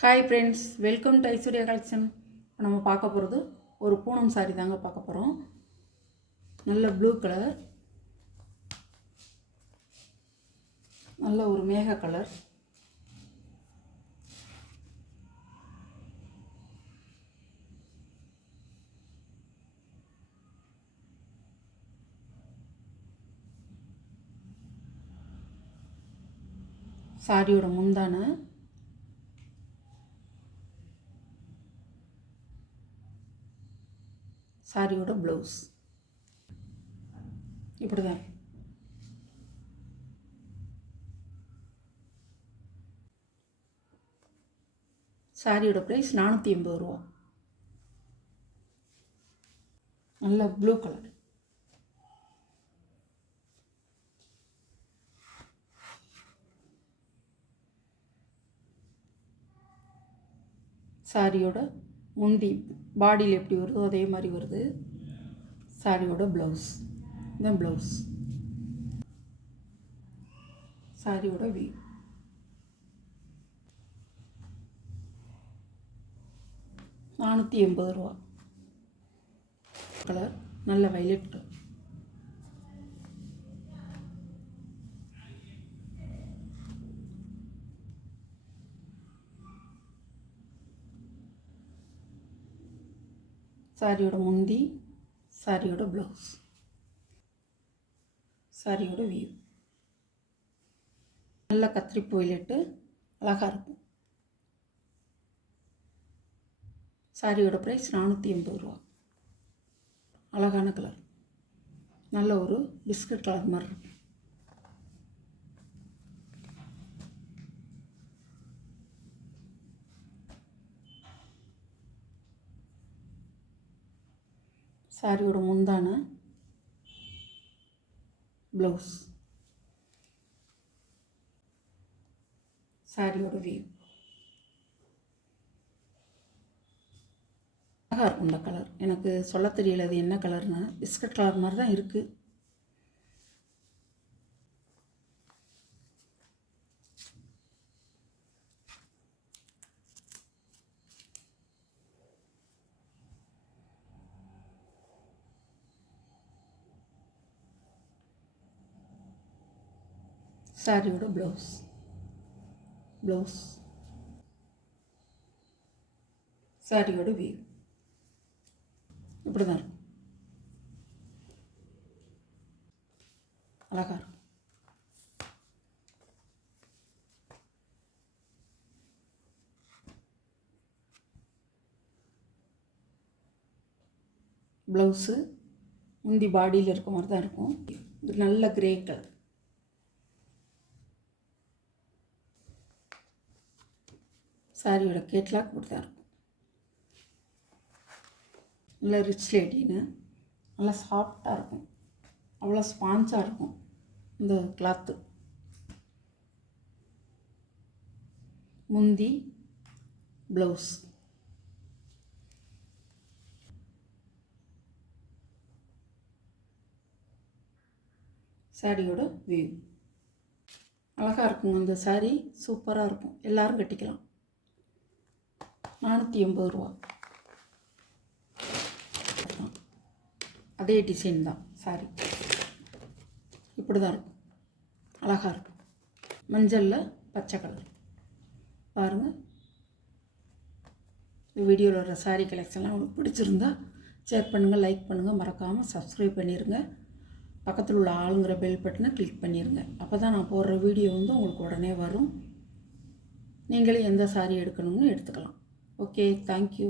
Hi friends, welcome to Aishwarya collection. நம்ம பார்க்க போகிறது ஒரு பூனம் சாரி தாங்க பார்க்க போகிறோம். நல்ல ப்ளூ கலர், நல்ல ஒரு மேக கலர். சாரியோட முந்தான, சாரியோட ப்ளவுஸ் இப்படி தான். சாரியோட ப்ரைஸ் 480 ரூபா. நல்ல ப்ளூ கலர். சாரியோட முந்தி பாடியில் எப்படி வருதோ அதே மாதிரி வருது. சாரியோட ப்ளவுஸ் இதுதான் ப்ளவுஸ். சாரியோட வியூ. $480 கலர், நல்ல வைலட் கலர். சாரியோட முந்தி, சாரியோட ப்ளவுஸ், சாரியோட வியூ. நல்ல கத்திரிப்பு வைலட்டு, அழகாக இருக்கும். சாரியோட ப்ரைஸ் 480 ரூபா. அழகான கலர், நல்ல ஒரு பிஸ்கட் கலர் மாதிரி இருக்கும். சாரியோட முந்தான, ப்ளவுஸ், சாரியோட வியூ. அழகாக இருக்கும் இந்த கலர். எனக்கு சொல்ல தெரியல அது என்ன கலர்னு. பிஸ்கட் கலர் மாதிரி தான் இருக்குது. சாரியோட ப்ளவுஸ், சாரியோட வியூ இப்படி தான் இருக்கும். அழகாக இருக்கும். ப்ளவுஸு முந்தி பாடியில் இருக்க மாதிரி தான் இருக்கும். இது நல்ல கிரே கலர். சாரியோட கேட்லாக் இப்படி தான் இருக்கும். நல்ல ரிச் லேடின்னு, நல்லா சாஃப்டாக இருக்கும். அவ்வளோ ஸ்பான்ஸாக இருக்கும் இந்த கிளாத்து. முந்தி, ப்ளவுஸ், சாரியோட வியூ. அழகாக இருக்கும் இந்த சாரி. சூப்பராக இருக்கும். எல்லோரும் கட்டிக்கலாம். 480 ரூபா. அதே டிசைன் தான் சாரி. இப்படி தான் இருக்கும். அழகாக இருக்கும். மஞ்சளில் பச்சை கலர் பாருங்கள். இந்த வீடியோவில் வர சாரி கலெக்ஷன்லாம் உங்களுக்கு பிடிச்சிருந்தா ஷேர் பண்ணுங்கள், லைக் பண்ணுங்கள், மறக்காமல் சப்ஸ்கிரைப் பண்ணிடுங்க. பக்கத்தில் உள்ள ஆளுங்கிற பெல் பட்டனை கிளிக் பண்ணிடுங்க. அப்போ தான் நான் போடுற வீடியோ உங்களுக்கு உடனே வரும். நீங்களே எந்த சாரி எடுக்கணும்னு எடுத்துக்கலாம். Okay, thank you.